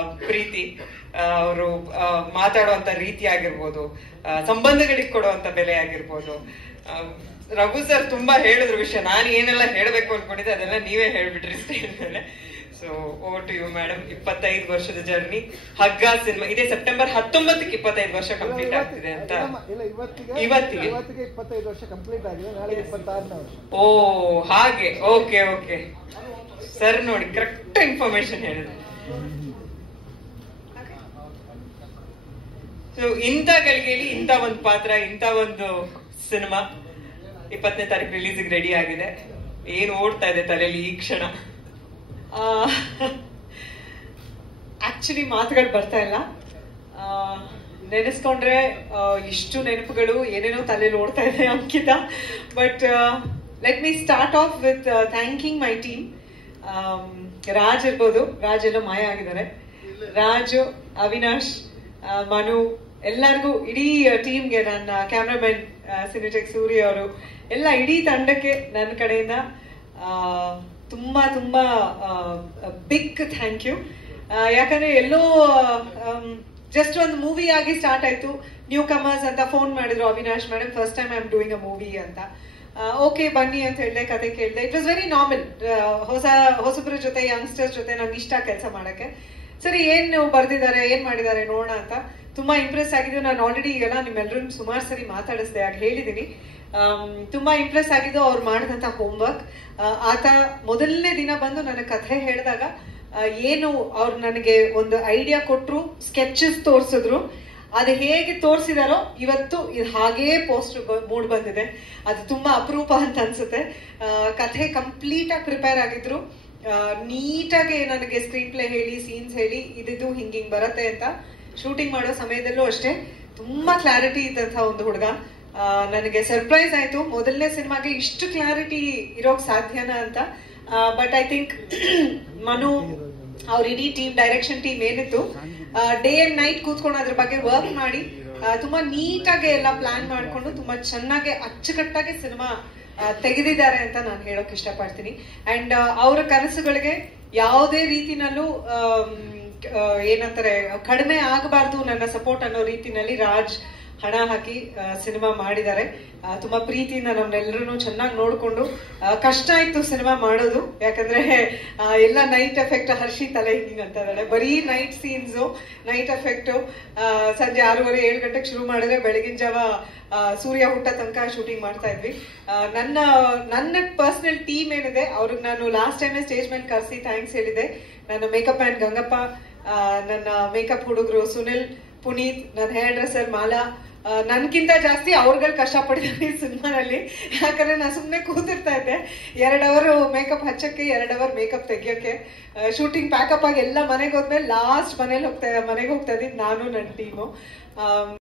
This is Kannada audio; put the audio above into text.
ಪ್ರೀತಿ ಅವರು ಮಾತಾಡುವಂತ ರೀತಿ ಆಗಿರ್ಬೋದು, ಸಂಬಂಧಗಳಿಗೆ ಕೊಡುವಂತ ಬೆಲೆ ಆಗಿರ್ಬೋದು. ರಘು ಸರ್ ತುಂಬಾ ಹೇಳಿದ್ರು ವಿಷಯ, ನಾನು ಏನೆಲ್ಲ ಹೇಳ್ಬೇಕು ಅನ್ಕೊಂಡಿದ್ದೆ ಅದೆಲ್ಲ ನೀವೇ ಹೇಳ್ಬಿಟ್ರಿ ಸ್ಟೇಜ್ ಮೇಲೆ. So over to you madam. 25 ವರ್ಷದ ಜರ್ನಿ. ಹಗ್ಗ ಸಿನಿಮಾ ಇದೆ ಸೆಪ್ಟೆಂಬರ್ 19ಕ್ಕೆ 25 ವರ್ಷ ಕಂಪ್ಲೀಟ್ ಆಗ್ತಿದೆ ಅಂತ. ಇವತ್ತಿಗೆ 25 ವರ್ಷ ಕಂಪ್ಲೀಟ್ ಆಗಿದೆ, ನಾಳೆ 26ನೇ ವರ್ಷ. ಓ ಹಾಗೆ, ಓಕೆ ಓಕೆ ಸರ್, ನೋಡಿ ಕರೆಕ್ಟ್ ಇನ್ಫಾರ್ಮೇಶನ್ ಹೇಳಿದ್ರು. ಸೊ ಇಂಥ ಗಳಿಗೆಯಲ್ಲಿ ಇಂಥ ಒಂದು ಪಾತ್ರ, ಇಂಥ ಒಂದು ಸಿನಿಮಾ 20ನೇ ತಾರೀಕು ರಿಲೀಸ್ಗೆ ರೆಡಿ ಆಗಿದೆ. ಏನ್ ಓಡ್ತಾ ಇದೆ ತಲೆಯಲ್ಲಿ ಈ ಕ್ಷಣ. ಆಕ್ಚುಲಿ ಮಾತುಗಳು ಬರ್ತಾ ಇಲ್ಲ. ನೆನೆಸ್ಕೊಂಡ್ರೆ ಇಷ್ಟು ನೆನಪುಗಳು ಏನೇನೋ ತಲೆಯಲ್ಲಿ ಓಡ್ತಾ ಇದೆ Ankita. But let me start off with thanking my team. Raj ಇರ್ಬೋದು, ರಾಜ್ ಎಲ್ಲೋ ಮಾಯ ಆಗಿದ್ದಾರೆ. ರಾಜು, ಅವಿನಾಶ್, ಮನು, ಎಲ್ಲರಿಗೂ, ಇಡೀ ಟೀಮ್ಗೆ, ನನ್ನ ಕ್ಯಾಮ್ರಾಮನ್ ಸಿನಿಟೆಕ್ ಸೂರ್ಯ ಅವರು, ಎಲ್ಲ ಇಡೀ ತಂಡಕ್ಕೆ ನನ್ನ ಕಡೆಯಿಂದ ತುಂಬಾ ತುಂಬಾ ಬಿಗ್ ಥ್ಯಾಂಕ್ ಯು. ಯಾಕಂದ್ರೆ ಎಲ್ಲೋ ಜಸ್ಟ್ ಒಂದು ಮೂವಿ ಆಗಿ ಸ್ಟಾರ್ಟ್ ಆಯ್ತು. ನ್ಯೂ ಕಮರ್ಸ್ ಅಂತ ಫೋನ್ ಮಾಡಿದ್ರು Avinash madam, first time I am doing a movie ಅಂತ. ಓಕೆ ಬನ್ನಿ ಅಂತ ಹೇಳಿದೆ, ಕತೆ ಕೇಳಿದೆ. It was very normal. ಹೊಸಬ್ರ ಜೊತೆ, ಯಂಗ್ಸ್ಟರ್ಸ್ ಜೊತೆ ನಂಗೆ ಇಷ್ಟ ಕೆಲಸ ಮಾಡಕ್ಕೆ. ಸರಿ, ಏನ್ ಬರ್ದಿದ್ದಾರೆ, ಏನ್ ಮಾಡಿದ್ದಾರೆ ನೋಡೋಣ ಅಂತ ತುಂಬಾ ಇಂಪ್ರೆಸ್ ಆಗಿದ್ದು. ನಾನು ಆಲ್ರೆಡಿ ಈಗೆಲ್ಲ ನಿಮ್ಮೆಲ್ಲರೂ ಸುಮಾರು ಸರಿ ಮಾತಾಡಿಸ್ದೆ, ಆಗ ಹೇಳಿದೀನಿ. ತುಂಬಾ ಇಂಪ್ರೆಸ್ ಆಗಿದ್ದು ಅವ್ರು ಮಾಡಿದಂತ ಹೋಮ್ವರ್ಕ್. ಆತ ಮೊದಲನೇ ದಿನ ಬಂದು ನನ್ನ ಕಥೆ ಹೇಳಿದಾಗ ಏನು ಅವ್ರು ನನಗೆ ಒಂದು ಐಡಿಯಾ ಕೊಟ್ರು, ಸ್ಕೆಚಸ್ ತೋರ್ಸಿದ್ರು. ಅದು ಹೇಗೆ ತೋರಿಸಿದಾರೋ ಇವತ್ತು ಇದು ಹಾಗೇ ಪೋಸ್ಟರ್ ಮೂಡ್ ಬಂದಿದೆ. ಅದು ತುಂಬಾ ಅಪರೂಪ ಅಂತ ಅನ್ಸುತ್ತೆ. ಕಥೆ ಕಂಪ್ಲೀಟ್ ಆಗಿ ಪ್ರಿಪೇರ್ ಆಗಿದ್ರು. ನೀಟಾಗಿ ನನಗೆ ಸ್ಕ್ರೀನ್ ಪ್ಲೇ ಹೇಳಿ, ಸೀನ್ಸ್ ಹೇಳಿ, ಇದಿದು ಹಿಂಗಿಂಗ್ ಬರತ್ತೆ ಅಂತ. ಶೂಟಿಂಗ್ ಮಾಡೋ ಸಮಯದಲ್ಲೂ ಅಷ್ಟೇ ತುಂಬಾ ಕ್ಲಾರಿಟಿ ಇದ್ದಂತ ಒಂದು ಹುಡುಗ. ನನಗೆ ಸರ್ಪ್ರೈಸ್ ಆಯ್ತು, ಮೊದಲನೇ ಸಿನಿಮಾಗೆ ಇಷ್ಟು ಕ್ಲಾರಿಟಿ ಇರೋಕ್ ಸಾಧ್ಯನಾ ಅಂತ. ಬಟ್ ಐ ಥಿಂಕ್ ಮನು ಅವ್ರ ಇಡೀ ಟೀಮ್, ಡೈರೆಕ್ಷನ್ ಟೀಮ್ ಏನಿತ್ತು, ಡೇ ಅಂಡ್ ನೈಟ್ ಕೂತ್ಕೊಂಡು ಅದ್ರ ಬಗ್ಗೆ ವರ್ಕ್ ಮಾಡಿ ತುಂಬಾ ನೀಟಾಗಿ ಎಲ್ಲ ಪ್ಲಾನ್ ಮಾಡ್ಕೊಂಡು ತುಂಬಾ ಚೆನ್ನಾಗಿ ಅಚ್ಚುಕಟ್ಟಾಗಿ ಸಿನಿಮಾ ತೆಗೆದಿದ್ದಾರೆ ಅಂತ ನಾನು ಹೇಳೋಕ್ ಇಷ್ಟಪಡ್ತೀನಿ. ಅಂಡ್ ಅವರ ಕನಸುಗಳಿಗೆ ಯಾವುದೇ ರೀತಿನಲ್ಲೂ ಏನಂತಾರೆ ಕಡಿಮೆ ಆಗಬಾರ್ದು ನನ್ನ ಸಪೋರ್ಟ್ ಅನ್ನೋ ರೀತಿನಲ್ಲಿ ರಾಜ್ ಹಣ ಹಾಕಿ ಸಿನಿಮಾ ಮಾಡಿದ್ದಾರೆ. ತುಂಬಾ ಪ್ರೀತಿಯಿಂದ ನಮ್ನೆಲ್ಲರೂ ಚೆನ್ನಾಗಿ ನೋಡ್ಕೊಂಡು. ಕಷ್ಟ ಆಯ್ತು ಸಿನಿಮಾ ಮಾಡೋದು, ಯಾಕಂದ್ರೆ ಎಲ್ಲ ನೈಟ್ ಎಫೆಕ್ಟ್. ಹರ್ಷಿ ತಲೆ ಹಿಂಗಿಂಗ್ ಅಂತ ಇದ್ದಾಳೆ, ಬರೀ ನೈಟ್ ಸೀನ್ಸ್, ನೈಟ್ ಎಫೆಕ್ಟ್. ಸಂಜೆ 6:30 7 ಗಂಟೆಗೆ ಶುರು ಮಾಡಿದ್ರೆ ಬೆಳಗಿನ ಜಾವ ಸೂರ್ಯ ಹುಟ್ಟ ತನಕ ಶೂಟಿಂಗ್ ಮಾಡ್ತಾ ಇದ್ವಿ. ನನ್ನ ಪರ್ಸನಲ್ ಟೀಮ್ ಏನಿದೆ ಅವ್ರಿಗೆ ನಾನು ಲಾಸ್ಟ್ ಟೈಮ್ ಸ್ಟೇಜ್ ಮೇಲೆ ಕರೆಸಿ ಥ್ಯಾಂಕ್ಸ್ ಹೇಳಿದೆ. ನನ್ನ ಮೇಕಪ್ ಮ್ಯಾನ್ ಗಂಗಪ್ಪ, ನನ್ನ ಮೇಕಪ್ ಹುಡುಗರು ಸುನಿಲ್, ಪುನೀತ್, ನನ್ನ ಹೇರ್ ಡ್ರೆಸ್ಸರ್ ಮಾಲಾ, ನನ್ಗಿಂತ ಜಾಸ್ತಿ ಅವ್ರುಗಳು ಕಷ್ಟಪಟ್ಟಿದ್ದಾರೆ ಈ ಸಿನಿಮಾನಲ್ಲಿ. ಯಾಕಂದ್ರೆ ನಾನು ಸುಮ್ಮನೆ ಕೂತಿರ್ತಾ ಇದ್ದೆ 2 ಅವರ್ ಮೇಕಪ್ ಹಚ್ಚಕ್ಕೆ, 2 ಅವರ್ ಮೇಕಪ್ ತೆಗಿಯೋಕೆ. ಶೂಟಿಂಗ್ ಪ್ಯಾಕಪ್ ಆಗಿ ಎಲ್ಲ ಮನೆಗೆ ಹೋದ್ಮೇಲೆ ಲಾಸ್ಟ್ ಮನೆಗೆ ಹೋಗ್ತಾ ಇದ್ದೀನಿ ನಾನು, ನನ್ನ ಟೀಮು.